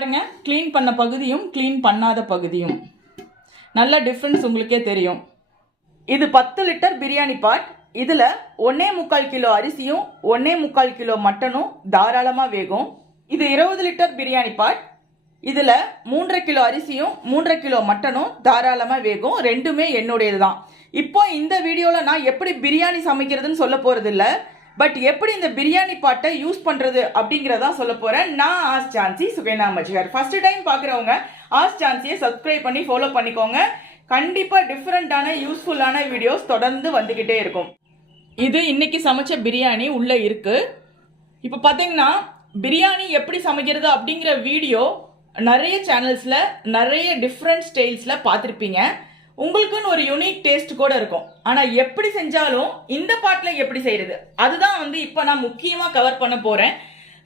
பாருங்க, க்ளீன் பண்ண பகுதியும் க்ளீன் பண்ணாத பகுதியும் நல்ல டிஃப்ரென்ஸ் உங்களுக்கே தெரியும். இது 10 லிட்டர் பிரியாணி பாட். இதில் 1.25 கிலோ அரிசியும் 1.25 கிலோ மட்டனும் தாராளமாக வேகும். இது 20 லிட்டர் பிரியாணி பாட். இதில் 3.5 கிலோ அரிசியும் 3.5 கிலோ மட்டனும் தாராளமாக வேகும். ரெண்டுமே என்னுடையது தான். இப்போ இந்த வீடியோவில் நான் எப்படி பிரியாணி சமைக்கிறதுன்னு சொல்ல போகிறது இல்லை, பட் எப்படி இந்த பிரியாணி பாட்டை யூஸ் பண்ணுறது அப்படிங்கிறதா சொல்ல போகிறேன். நான் as Jhansi சுகேனா Mazhar. First time பார்க்குறவங்க ஆஸ் ஜான்சியை சப்ஸ்கிரைப் பண்ணி ஃபாலோ பண்ணிக்கோங்க. கண்டிப்பாக டிஃப்ரெண்ட்டான யூஸ்ஃபுல்லான வீடியோஸ் தொடர்ந்து வந்துக்கிட்டே இருக்கும். இது இன்னைக்கு சமைச்ச பிரியாணி உள்ளே இருக்குது. இப்போ பார்த்தீங்கன்னா பிரியாணி எப்படி சமைக்கிறது அப்படிங்கிற வீடியோ நிறைய சேனல்ஸில் நிறைய டிஃப்ரெண்ட் ஸ்டைல்ஸில் பார்த்துருப்பீங்க. உங்களுக்குன்னு ஒரு யூனிக் டேஸ்ட் கூட இருக்கும். ஆனால் எப்படி செஞ்சாலும் இந்த பாட்டில் எப்படி செய்கிறது அதுதான் இப்போ நான் முக்கியமாக கவர் பண்ண போகிறேன்.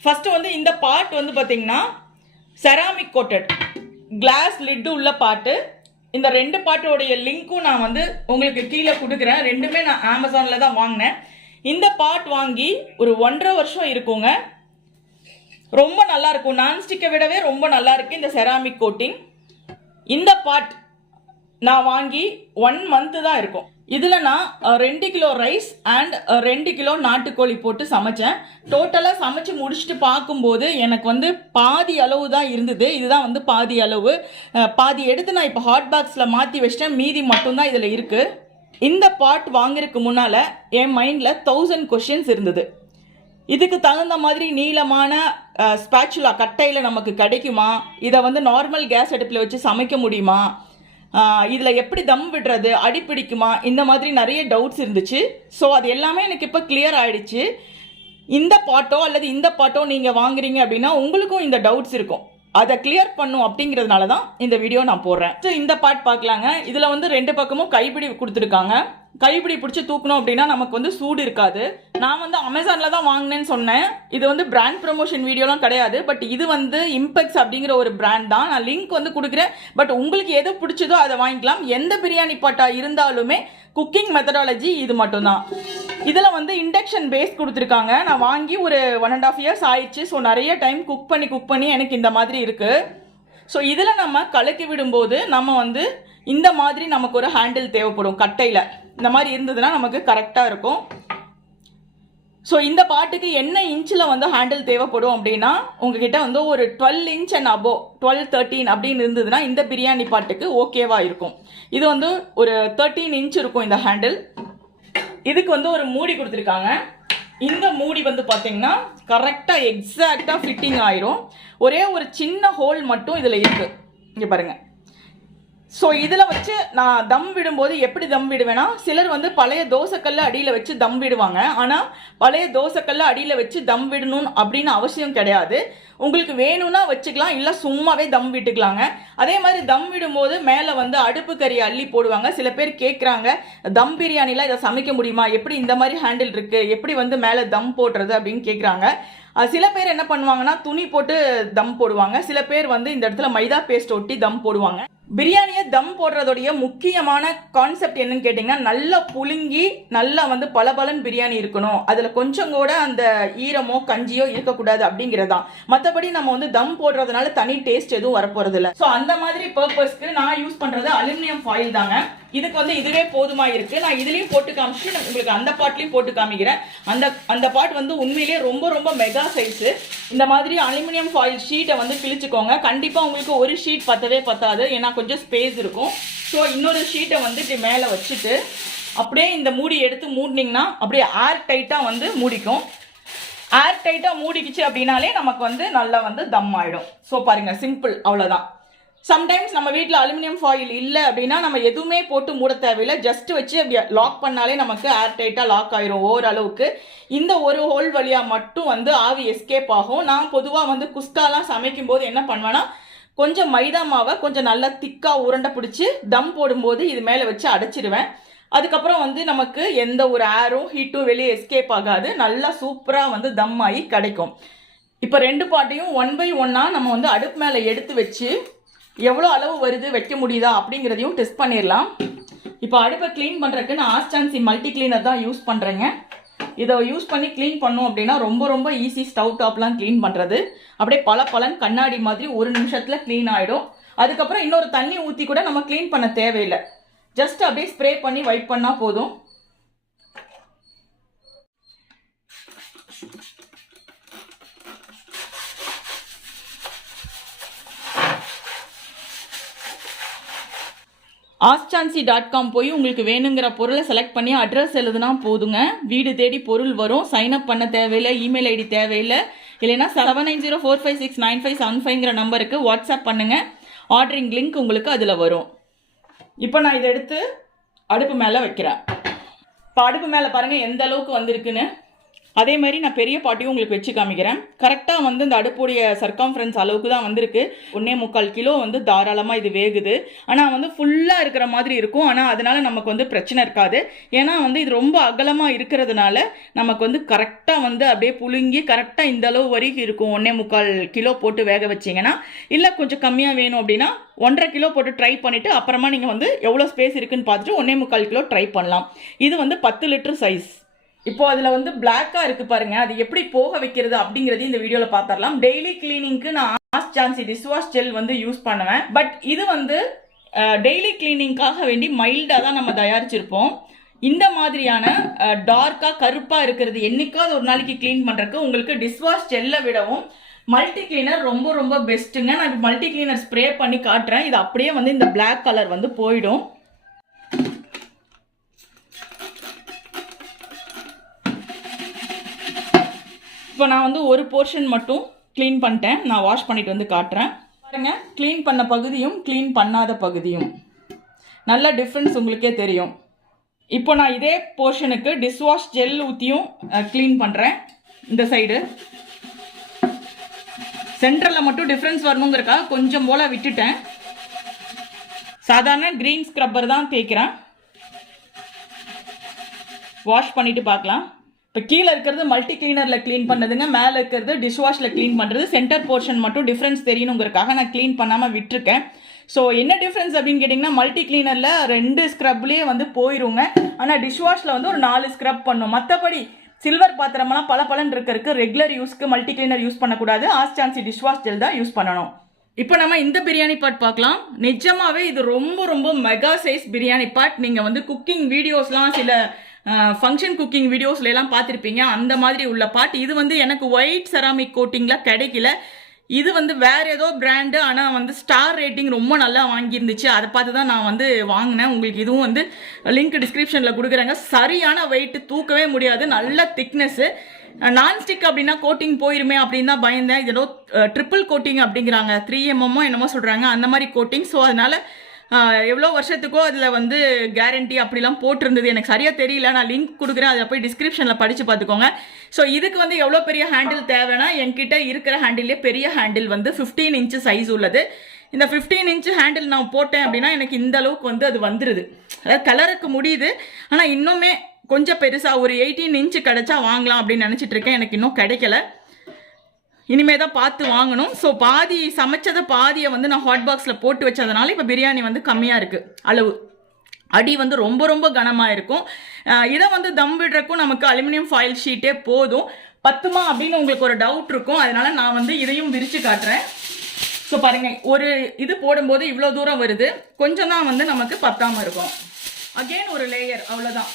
ஃபஸ்ட்டு இந்த பாட் பார்த்தீங்கன்னா செராமிக் கோட்டட் கிளாஸ் லிட்டு உள்ள பாட்டு. இந்த 2 பாட்டோடைய லிங்க்கும் நான் உங்களுக்கு கீழே கொடுக்குறேன். ரெண்டுமே நான் அமேசானில் தான் வாங்கினேன். இந்த பாட் வாங்கி ஒரு 1.5 வருஷம் இருக்குங்க. ரொம்ப நல்லா இருக்கும். நான்ஸ்டிக்கை விடவே ரொம்ப நல்லா இருக்கு இந்த செராமிக் கோட்டிங். இந்த பாட் நான் வாங்கி 1 மந்த்து தான் இருக்கும். இதில் நான் 2 கிலோ ரைஸ் அண்ட் 2 கிலோ நாட்டுக்கோழி போட்டு சமைச்சேன். டோட்டலாக சமைச்சு முடிச்சுட்டு பார்க்கும்போது எனக்கு பாதி அளவு தான் இருந்தது. இதுதான் பாதி அளவு. பாதி எடுத்து நான் இப்போ ஹாட் பாக்ஸில் மாற்றி வச்சிட்டேன். மீதி மட்டும்தான் இதில் இருக்குது. இந்த பாட் வாங்குறதுக்கு முன்னால் என் மைண்டில் 1000 கொஷின்ஸ் இருந்தது. இதுக்கு தகுந்த மாதிரி நீளமான ஸ்பேச்சுலா கட்டையில் நமக்கு கிடைக்குமா, இதை நார்மல் கேஸ் அடுப்பில் வச்சு சமைக்க முடியுமா, இதில் எப்படி தம் விடுறது, அடிப்பிடிக்குமா, இந்த மாதிரி நிறைய டவுட்ஸ் இருந்துச்சு. ஸோ அது எல்லாமே எனக்கு இப்போ கிளியர் ஆகிடுச்சு. இந்த பாட்டோ அல்லது இந்த பாட்டோ நீங்கள் வாங்குறீங்க அப்படின்னா உங்களுக்கும் இந்த டவுட்ஸ் இருக்கும். அதை கிளியர் பண்ணும் அப்படிங்கிறதுனால தான் இந்த வீடியோ நான் போடுறேன். ஸோ இந்த பாட் பார்க்கலாங்க. இதில் 2 பக்கமும் கைப்பிடி கொடுத்துருக்காங்க. கைப்பிடி பிடிச்சி தூக்கணும் அப்படின்னா நமக்கு சூடு இருக்காது. நான் அமேசானில் தான் வாங்கினேன்னு சொன்னேன். இது பிராண்ட் ப்ரமோஷன் வீடியோலாம் கிடையாது. பட் இது இம்பெக்ஸ் அப்படிங்கிற ஒரு பிராண்ட் தான். நான் லிங்க் கொடுக்குறேன். பட் உங்களுக்கு எது பிடிச்சதோ அதை வாங்கிக்கலாம். எந்த பிரியாணி பாட்டாக இருந்தாலுமே குக்கிங் மெத்தடாலஜி இது மட்டும்தான். இதில் இண்டக்ஷன் பேஸ் கொடுத்துருக்காங்க. நான் வாங்கி ஒரு 1.5 இயர்ஸ் ஆயிடுச்சு. ஸோ நிறைய டைம் குக் பண்ணி எனக்கு இந்த மாதிரி இருக்குது. ஸோ இதில் நம்ம கலக்கி விடும்போது நம்ம இந்த மாதிரி நமக்கு ஒரு ஹேண்டில் தேவைப்படும். கட்டையில் இந்த மாதிரி இருந்ததுன்னா நமக்கு கரெக்டாக இருக்கும். ஸோ இந்த பாட்டுக்கு என்ன இன்ச்சில் ஹேண்டில் தேவைப்படும் அப்படின்னா உங்ககிட்ட ஒரு 12 இன்ச் அண்ட் அபோவ் 12-13 அப்படின்னு இருந்ததுன்னா இந்த பிரியாணி பாட்டுக்கு ஓகேவா இருக்கும். இது ஒரு 13 இன்ச் இருக்கும் இந்த ஹேண்டில். இதுக்கு ஒரு மூடி கொடுத்துருக்காங்க. இந்த மூடி பார்த்தீங்கன்னா கரெக்டாக எக்ஸாக்டாக ஃபிட்டிங் ஆயிரும். ஒரே ஒரு சின்ன ஹோல் மட்டும் இதில் இருக்குது. இங்கே பாருங்கள். ஸோ இதில் வச்சு நான் தம் விடும்போது எப்படி தம் விடுவேன்னா, சிலர் பழைய தோசைக்கல்ல அடியில் வச்சு தம் விடுவாங்க. ஆனால் பழைய தோசைக்கல்ல அடியில் வச்சு தம் விடணும் அப்படின்னு அவசியம் கிடையாது. உங்களுக்கு வேணும்னா வச்சுக்கலாம், இல்லை சும்மாவே தம் விட்டுக்கலாங்க. அதே மாதிரி தம் விடும்போது மேலே அடுப்பு கறி அள்ளி போடுவாங்க. சில பேர் கேட்குறாங்க, தம் பிரியாணிலாம் இதை சமைக்க முடியுமா, எப்படி இந்த மாதிரி ஹேண்டில் இருக்குது, எப்படி மேலே தம் போடுறது அப்படின்னு கேட்குறாங்க. சில பேர் என்ன பண்ணுவாங்கன்னா துணி போட்டு தம் போடுவாங்க. சில பேர் இந்த இடத்துல மைதா பேஸ்ட் ஒட்டி தம் போடுவாங்க. பிரியாணியை தம் போடுறதோடைய முக்கியமான கான்செப்ட் என்னன்னு கேட்டிங்கன்னா, நல்லா புழுங்கி நல்லா பலபலன் பிரியாணி இருக்கணும். அதில் கொஞ்சம் கூட அந்த ஈரமோ கஞ்சியோ இருக்கக்கூடாது அப்படிங்கிறதான். மற்றபடி நம்ம தம் போடுறதுனால தனி டேஸ்ட் எதுவும் வரப்போறது இல்லை. ஸோ அந்த மாதிரி பர்பஸ்க்கு நான் யூஸ் பண்ணுறது அலுமினியம் ஃபாயில் தாங்க. இதுக்கு இதுவே போதுமா இருக்கு. நான் இதுலயும் போட்டு காமிச்சு உங்களுக்கு அந்த பாட்லயும் போட்டு காமிக்கிறேன். அந்த பாட் உண்மையிலேயே ரொம்ப ரொம்ப மெகா சைஸ். இந்த மாதிரி அலுமினியம் ஃபாயில் ஷீட்டை கிழிச்சுக்கோங்க. கண்டிப்பா உங்களுக்கு ஒரு ஷீட் பத்தவே பத்தாது, ஏன்னா கொஞ்சம் ஸ்பேஸ் இருக்கும். ஸோ இன்னொரு ஷீட்டை இப்படி மேலே வச்சுட்டு அப்படியே இந்த மூடி எடுத்து மூடினீங்கன்னா அப்படியே ஏர் டைட்டாக மூடிக்கும். ஏர் டைட்டாக மூடிக்குச்சு அப்படின்னாலே நமக்கு நல்லா தம் ஆயிடும். ஸோ பாருங்க, சிம்பிள், அவ்வளோதான். சம்டைம்ஸ் நம்ம வீட்டில் அலுமினியம் ஃபாயில் இல்லை அப்படின்னா நம்ம எதுவுமே போட்டு மூட தேவையில்லை. ஜஸ்ட் வச்சு அப்படி லாக் பண்ணாலே நமக்கு ஏர் டைட்டாக லாக் ஆயிரும். ஓரளவுக்கு இந்த ஒரு ஹோல் வழியாக மட்டும் ஆவி எஸ்கேப் ஆகும். நான் பொதுவாக குஸ்காலாம் சமைக்கும் போது என்ன பண்ணுவேன்னா, கொஞ்சம் மைதா மாவை கொஞ்சம் நல்லா திக்காக உருண்டை பிடிச்சி தம் போடும்போது இது மேலே வச்சு அடைச்சிடுவேன். அதுக்கப்புறம் நமக்கு எந்த ஒரு ஏரும் ஹீட்டும் வெளியே எஸ்கேப் ஆகாது. நல்லா சூப்பராக தம் ஆகி கிடைக்கும். இப்போ 2 பாட்டையும் 1 by 1 நம்ம அடுப்பு மேலே எடுத்து வச்சு எவ்வளோ அளவு வருது வைக்க முடியுதா அப்படிங்கிறதையும் டெஸ்ட் பண்ணிடலாம். இப்போ அடுப்பை க்ளீன் பண்ணுறதுக்கு நான் ஆஸ் ஜான்சி மல்டி கிளீனர் தான் யூஸ் பண்ணுறேங்க. இதை யூஸ் பண்ணி க்ளீன் பண்ணோம் அப்படின்னா ரொம்ப ரொம்ப ஈஸி ஸ்டவ் டாப்லாம் க்ளீன் பண்ணுறது. அப்படியே பல கண்ணாடி மாதிரி ஒரு நிமிஷத்தில் க்ளீன் ஆகிடும். அதுக்கப்புறம் இன்னொரு தண்ணி ஊற்றி கூட நம்ம க்ளீன் பண்ண தேவையில்லை. ஜஸ்ட் அப்படியே ஸ்ப்ரே பண்ணி வைப் பண்ணால் போதும். askjhansi.com போய் உங்களுக்கு வேணுங்கிற பொருளை செலக்ட் பண்ணி அட்ரஸ் எழுதுனா போதுங்க. வீடு தேடி பொருள் வரும். சைன் அப் பண்ண தேவையில்லை, இமெயில் ஐடி தேவையில்லை. இல்லைன்னா 7904569575 நம்பருக்கு வாட்ஸ்அப் பண்ணுங்க. ஆர்டரிங் லிங்க் உங்களுக்கு அதில் வரும். இப்போ நான் இதை எடுத்து அடுப்பு மேலே வைக்கிறேன். இப்போ அடுப்பு மேலே பாருங்கள் எந்த அளவுக்கு வந்திருக்குன்னு. அதே மாதிரி நான் பெரிய பாட்டியும் உங்களுக்கு வச்சு காமிக்கிறேன். கரெக்டாக வந்து இந்த அடுப்புடைய சர்க்கம்ஃபரன்ஸ் அளவுக்கு தான் வந்திருக்கு. 1.25 கிலோ வந்து தாராளமாக இது வேகுது. ஆனால் வந்து ஃபுல்லாக இருக்கிற மாதிரி இருக்கும். ஆனால் அதனால நமக்கு வந்து பிரச்சனை இருக்காது. ஏன்னா வந்து இது ரொம்ப அகலமாக இருக்கிறதுனால நமக்கு வந்து கரெக்டாக வந்து அப்படியே புழுங்கி கரெக்டாக இந்த அளவு வரைக்கும் இருக்கும். 1.25 கிலோ போட்டு வேக வச்சிங்கன்னா. இல்லை கொஞ்சம் கம்மியாக வேணும் அப்படின்னா 1.5 கிலோ போட்டு ட்ரை பண்ணிவிட்டு அப்புறமா நீங்கள் வந்து எவ்வளோ ஸ்பேஸ் இருக்குன்னு பார்த்துட்டு 1.25 கிலோ ட்ரை பண்ணலாம். இது வந்து 10 லிட்டர் சைஸ். இப்போ அதில் வந்து பிளாக்காக இருக்குது பாருங்கள். அது எப்படி போக வைக்கிறது அப்படிங்கிறது இந்த வீடியோவில் பார்த்துடலாம். டெய்லி கிளீனிங்க்கு நான் ஜான்சி டிஷ்வாஷ் ஜெல் வந்து யூஸ் பண்ணுவேன். பட் இது வந்து டெய்லி கிளீனிங்காக வேண்டி மைல்டாக தான் நம்ம தயாரிச்சிருப்போம். இந்த மாதிரியான டார்க்காக கருப்பாக இருக்கிறது என்னைக்காவது ஒரு நாளைக்கு க்ளீன் பண்ணுறதுக்கு உங்களுக்கு டிஷ்வாஷ் ஜெல்லை விடவும் மல்டி கிளீனர் ரொம்ப ரொம்ப பெஸ்ட்டுங்க. நான் இப்போ மல்டி கிளீனர் ஸ்ப்ரே பண்ணி காட்டுறேன். இது அப்படியே வந்து இந்த பிளாக் கலர் வந்து போயிடும். இப்போ நான் வந்து ஒரு போர்ஷன் மட்டும் க்ளீன் பண்ணிட்டேன். நான் வாஷ் பண்ணிட்டு வந்து காட்டுறேன் பாருங்க. க்ளீன் பண்ண பகுதியும் க்ளீன் பண்ணாத பகுதியும் நல்ல டிஃப்ரென்ஸ் உங்களுக்கே தெரியும். இப்போ நான் இதே போர்ஷனுக்கு டிஷ்வாஷ் ஜெல் ஊற்றியும் க்ளீன் பண்ணுறேன். இந்த சைடு சென்டரில் மட்டும் டிஃப்ரென்ஸ் வரணுங்கிறக்காக கொஞ்சம் போல் விட்டுட்டேன். சாதாரண க்ரீன் ஸ்க்ரப்பர் தான் தேய்க்கிறேன். வாஷ் பண்ணிவிட்டு பார்க்கலாம். இப்போ கீழே இருக்கிறது மல்டி கிளீனரில் க்ளீன் பண்ணதுங்க. மேலே இருக்கிறது டிஷ்வாஷில் க்ளீன் பண்ணுறது. சென்டர் போர்ஷன் மட்டும் டிஃப்ரென்ஸ் தெரியணுங்கிறக்காக நான் க்ளீன் பண்ணாமல் விட்டுருக்கேன். ஸோ என்ன டிஃப்ரென்ஸ் அப்படின்னு கேட்டிங்கன்னா மல்டி கிளீனரில் 2 ஸ்க்ரப்லேயே வந்து போயிடுங்க. ஆனால் டிஷ்வாஷில் வந்து ஒரு 4 ஸ்க்ரப் பண்ணும். மற்றபடி சில்வர் பாத்திரமெல்லாம் பலன்னு இருக்கிறதுக்கு ரெகுலர் யூஸ்க்கு மல்டி கிளீனர் யூஸ் பண்ணக்கூடாது. ஆஸ்ஜான்சி டிஷ்வாஷ் ஜெல் தான் யூஸ் பண்ணணும். இப்போ நம்ம இந்த பிரியாணி பாட் பார்க்கலாம். நிஜமாவே இது ரொம்ப ரொம்ப மெகா சைஸ் பிரியாணி பாட். நீங்கள் வந்து குக்கிங் வீடியோஸ்லாம் சில ஃபங்க்ஷன் குக்கிங் வீடியோஸ்லாம் பார்த்துருப்பீங்க. அந்த மாதிரி உள்ள பாட். இது வந்து எனக்கு ஒயிட் செராமிக் கோட்டிங்கில் கிடைக்கல. இது வந்து வேறு ஏதோ பிராண்டு. ஆனால் வந்து ஸ்டார் ரேட்டிங் ரொம்ப நல்லா வாங்கியிருந்துச்சு. அதை பார்த்து தான் நான் வந்து வாங்கினேன். உங்களுக்கு இதுவும் வந்து லிங்க் டிஸ்கிரிப்ஷனில் கொடுக்குறேங்க. சரியான வெயிட், தூக்கவே முடியாது. நல்ல திக்னஸ்ஸு. நான்ஸ்டிக் அப்படின்னா கோட்டிங் போயிருமே அப்படின்னு தான் பயந்தேன். இது ஏதோ ட்ரிபிள் கோட்டிங் அப்படிங்கிறாங்க. 3mm என்னமோ சொல்கிறாங்க. அந்த மாதிரி கோட்டிங். ஸோ அதனால் எவ்வளோ வருஷத்துக்கோ அதில் வந்து கேரண்டி அப்படிலாம் போட்டிருந்தது. எனக்கு சரியாக தெரியல. நான் லிங்க் கொடுக்குறேன். அதை போய் டிஸ்கிரிப்ஷனில் படித்து பார்த்துக்கோங்க. ஸோ இதுக்கு வந்து எவ்வளோ பெரிய ஹேண்டில் தேவைன்னா என்கிட்ட இருக்கிற ஹேண்டிலே பெரிய ஹேண்டில் வந்து 15 இன்ச்சு சைஸ் உள்ளது. இந்த 15 இன்ச்சு ஹேண்டில் நான் போட்டேன் அப்படின்னா எனக்கு இந்த அளவுக்கு வந்து அது வந்துடுது. அதாவது கலருக்கு முடியுது. ஆனால் இன்னுமே கொஞ்சம் பெருசாக ஒரு 18 இன்ச்சு கிடைச்சா வாங்கலாம் அப்படின்னு நினச்சிட்டு இருக்கேன். எனக்கு இன்னும் கிடைக்கல. இனிமே தான் பார்த்து வாங்கணும். ஸோ பாதி சமைச்சதை பாதியை வந்து நான் ஹாட் பாக்ஸில் போட்டு வச்சதுனால இப்போ பிரியாணி வந்து கம்மியாக இருக்குது அளவு. அடி வந்து ரொம்ப ரொம்ப கனமாக இருக்கும். இதை வந்து தம் விடுறக்கும் நமக்கு அலுமினியம் ஃபாயில் ஷீட்டே போதும். பத்துமா அப்படின்னு உங்களுக்கு ஒரு டவுட் இருக்கும். அதனால நான் வந்து இதையும் விரித்து காட்டுறேன். ஸோ பாருங்கள், ஒரு இது போடும்போது இவ்வளோ தூரம் வருது. கொஞ்சம் தான் வந்து நமக்கு பத்தாமல் இருக்கும். அகெயின் ஒரு லேயர், அவ்வளோதான்.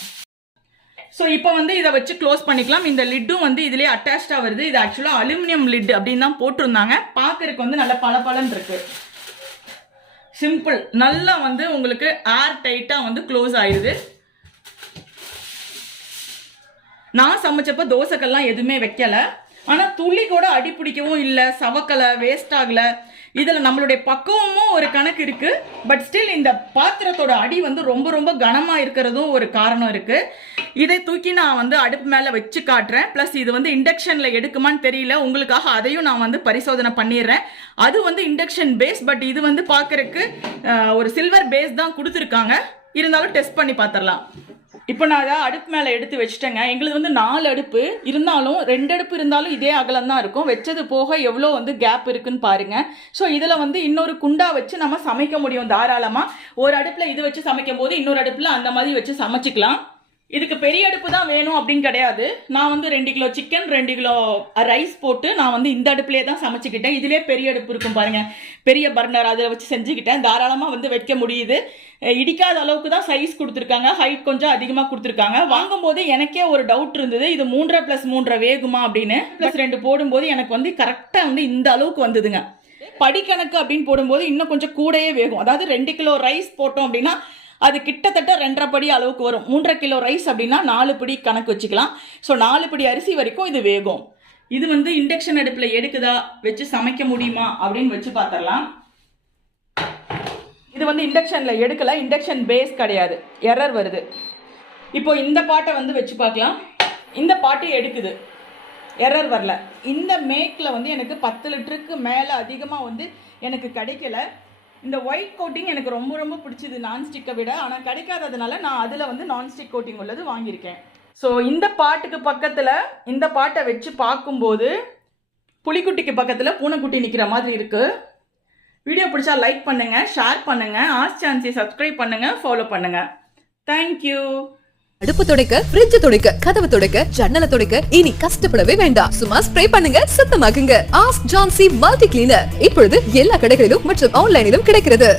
ஸோ இப்போ வந்து இதை வச்சு க்ளோஸ் பண்ணிக்கலாம். இந்த லிட்டும் வந்து இதிலே அட்டாச்சாக வருது. இது ஆக்சுவலாக அலுமினியம் லிட் அப்படின்னு தான் போட்டிருந்தாங்க. பார்க்கறதுக்கு வந்து நல்லா பளபளன்னு இருக்கு. சிம்பிள். நல்லா வந்து உங்களுக்கு ஏர் டைட்டாக வந்து க்ளோஸ் ஆயிடுது. நான் சமைச்சப்போ தோசைக்கெல்லாம் எதுவுமே வைக்கலை. ஆனால் துளி கூட அடி பிடிக்கவும் இல்லை, சவக்கலை, வேஸ்ட் ஆகலை. இதில் நம்மளுடைய பக்குவமும் ஒரு கணக்கு இருக்குது. பட் ஸ்டில் இந்த பாத்திரத்தோட அடி வந்து ரொம்ப ரொம்ப கனமாக இருக்கிறதும் ஒரு காரணம் இருக்குது. இதை தூக்கி நான் வந்து அடுப்பு மேலே வச்சு காட்டுறேன். ப்ளஸ் இது வந்து இண்டக்ஷனில் எடுக்குமான்னு தெரியல. உங்களுக்காக அதையும் நான் வந்து பரிசோதனை பண்ணிடுறேன். அது வந்து இண்டக்ஷன் பேஸ். பட் இது வந்து பார்க்குறக்கு ஒரு சில்வர் பேஸ் தான் கொடுத்துருக்காங்க. இருந்தாலும் டெஸ்ட் பண்ணி பார்த்துடலாம். இப்போ நான் அதை அடுப்பு மேலே எடுத்து வச்சுட்டேங்க. எங்களுக்கு வந்து 4 அடுப்பு இருந்தாலும் 2 அடுப்பு இருந்தாலும் இதே அகலம் தான் இருக்கும். வச்சது போக எவ்வளோ வந்து கேப் இருக்குன்னு பாருங்கள். ஸோ இதில் வந்து இன்னொரு குண்டா வச்சு நம்ம சமைக்க முடியும் தாராளமாக. ஒரு அடுப்பில் இது வச்சு சமைக்கும் போது இன்னொரு அடுப்பில் அந்த மாதிரி வச்சு சமைச்சிக்கலாம். இதுக்கு பெரிய அடுப்பு தான் வேணும் அப்படின்னு கிடையாது. நான் வந்து 2 கிலோ சிக்கன் 2 கிலோ ரைஸ் போட்டு நான் வந்து இந்த அடுப்புலேயே தான் சமைச்சிக்கிட்டேன். இதிலே பெரிய அடுப்பு இருக்கும் பாருங்க, பெரிய பர்னர், அதை வச்சு செஞ்சுக்கிட்டேன். தாராளமாக வந்து வைக்க முடியுது. இடிக்காத அளவுக்கு தான் சைஸ் கொடுத்துருக்காங்க, ஹைட் கொஞ்சம் அதிகமாக கொடுத்துருக்காங்க. வாங்கும்போது எனக்கே ஒரு டவுட் இருந்தது, இது 3.5 + 3.5 வேகுமா அப்படின்னு. +2 போடும்போது எனக்கு வந்து கரெக்டாக வந்து இந்த அளவுக்கு வந்ததுங்க. படிக்கணக்கு அப்படின்னு போடும்போது இன்னும் கொஞ்சம் கூடயே வேகும். அதாவது 2 கிலோ ரைஸ் போட்டோம் அப்படின்னா அது கிட்டத்தட்ட 2.5 படி அளவுக்கு வரும். 3.5 கிலோ ரைஸ் அப்படின்னா 4 படி கணக்கு வச்சுக்கலாம். ஸோ 4 படி அரிசி வரைக்கும் இது வேகும். இது வந்து இண்டக்ஷன் அடுப்பில் எடுக்குதா, வச்சு சமைக்க முடியுமா அப்படின்னு வச்சு பார்த்துடலாம். இது வந்து இண்டக்ஷனில் எடுக்கலை, இண்டக்ஷன் பேஸ் கிடையாது, எரர் வருது. இப்போ இந்த பாட்டை வந்து வச்சு பார்க்கலாம். இந்த பாட்டு எடுக்குது, எரர் வரல. இந்த மேக்கில் வந்து எனக்கு 10 லிட்டருக்கு மேலே அதிகமாக வந்து எனக்கு கிடைக்கல. இந்த ஒயிட் கோட்டிங் எனக்கு ரொம்ப ரொம்ப பிடிச்சது நான்ஸ்டிக்கை விட. ஆனால் கிடைக்காததுனால நான் அதில் வந்து நான்ஸ்டிக் கோட்டிங் உள்ளது வாங்கியிருக்கேன். ஸோ இந்த பாட்டுக்கு பக்கத்தில் இந்த பாட்டை வச்சு பார்க்கும்போது புலிக்குட்டிக்கு பக்கத்தில் பூனைக்குட்டி நிற்கிற மாதிரி இருக்குது. வீடியோ பிடிச்சா லைக் பண்ணுங்கள், ஷேர் பண்ணுங்கள், ஆஸ் ஜான்சி சப்ஸ்கிரைப் பண்ணுங்கள், ஃபாலோ பண்ணுங்கள். தேங்க்யூ. அடுப்பு துடைக்க, ஃப்ரிட்ஜ் துடைக்க, கதவு துடைக்க, ஜன்னலை துடைக்க இனி கஷ்டப்படவே வேண்டாம். சும்மா ஸ்ப்ரே பண்ணுங்க, சுத்தமாக்குங்க. ஆஸ் ஜான்சி மல்டி கிளீனர் இப்பொழுது எல்லா கடைகளிலும் மற்றும் ஆன்லைனிலும் கிடைக்கிறது.